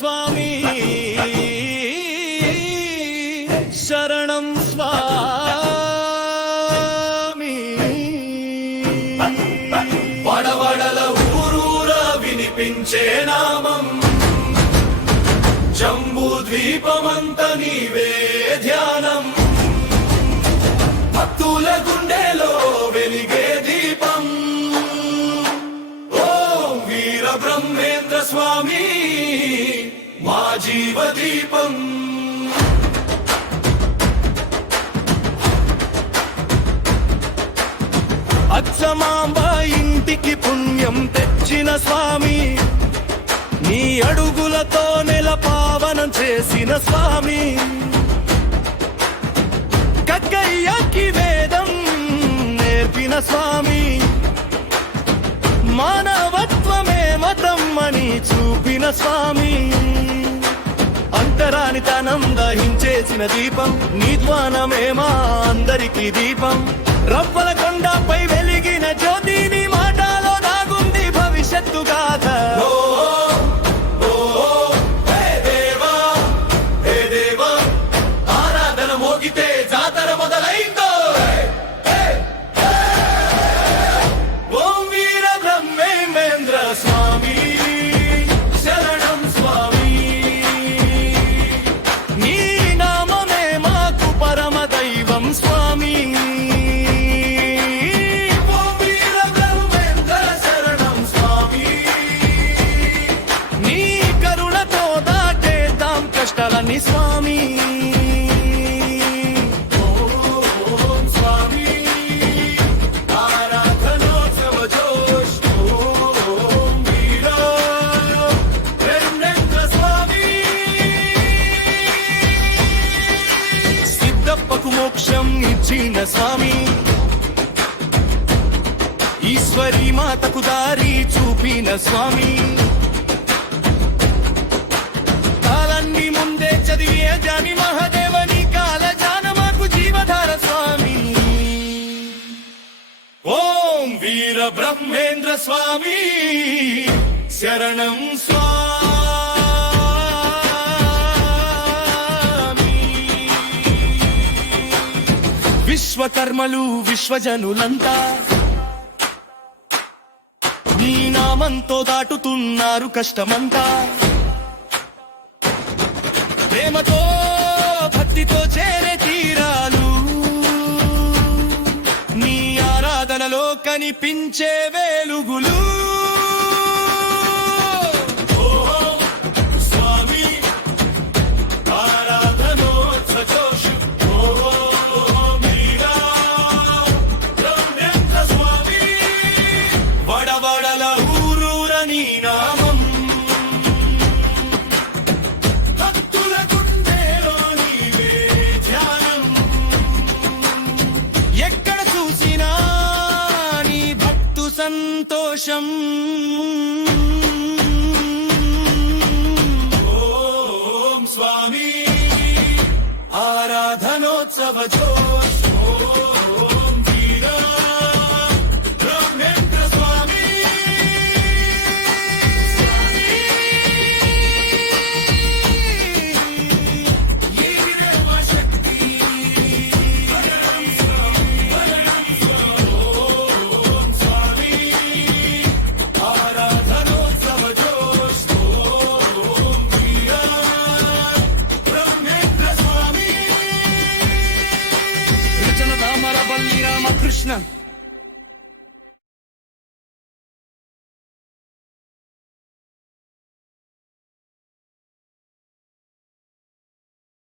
స్వామి శరణం స్వామి. వడవడల ఊరూర వినిపించే నామం, జంబూ ద్వీపమంత నీవే ధ్యానం, భక్తుల గుండెలో వెలిగే దీపం. ఓం వీర బ్రహ్మేంద్ర స్వామి మా జీవదీపం. అచ్చమాంబ ఇంటికి పుణ్యం తెచ్చిన స్వామి, నీ అడుగులతో నెల పావనం చేసిన స్వామి. కక్కయ్యకి వేదం నేర్పిన స్వామి, మానవత్వమే మతం అని చూపిన స్వామి. అంతరానితనం దహించేసిన దీపం, నీ ధ్వానమే మా అందరికీ దీపం. రవ్వల కొండపై వెలిగిన జ్యోతి, నీ మాటలో దాగుంది భవిష్యత్తు గాథ. ఆరాధన మోగితే జాతర మొదలైందో. ఓం వీర బ్రహ్మేంద్ర స్వామి శరణం స్వామి, నీ నామమే మాకు పరమ దైవం స్వామి. ఓం వీర బ్రహ్మేంద్ర శరణం స్వామి, నీ కరుణతో దాటేద్దాం కష్టాలన్నీ స్వామి. ఓం స్వామి ఆరాధనోత్సవ జోష్. ఓం వీర బ్రహ్మేంద్ర స్వామి. సిద్ధప్పకు మోక్షం ఇచ్చిన స్వామి, ఈశ్వరి మాతకు దారి చూపిన స్వామి. కాలాన్ని ముందే చదివే జాని మహాదేవని కాల జానమాకు జీవధార స్వామి. ఓం వీర బ్రహ్మేంద్ర స్వామి శరణం స్వామి. విశ్వకర్మలు విశ్వజనులంతా నీ నామంతో దాటుతున్నారు కష్టమంతా. ప్రేమతో భక్తితో చేరే తీరాలు, నీ ఆరాధనలో కనిపించే వెలుగులు. ఓం స్వామి ఆరాధనోత్సవ జోష్. ఓం వీర బ్రహ్మేంద్ర స్వామి. వడవడల ఊరూర నీ నామం, భక్తుల గుండెలో నీవే ధ్యానం, ఎక్కడ చూసినా నీ భక్తు సంతోషం. ఓం స్వామి ఆరాధనోత్సవ జోష్. ఓం వీర బ్రహ్మేంద్ర స్వామి. ఈరే మా శక్తి. ఓం స్వామి ఆరాధనోత్సవ జోష్. ఓం వీర బ్రహ్మేంద్ర స్వామి. రచన దామర బల్లి రామకృష్ణ.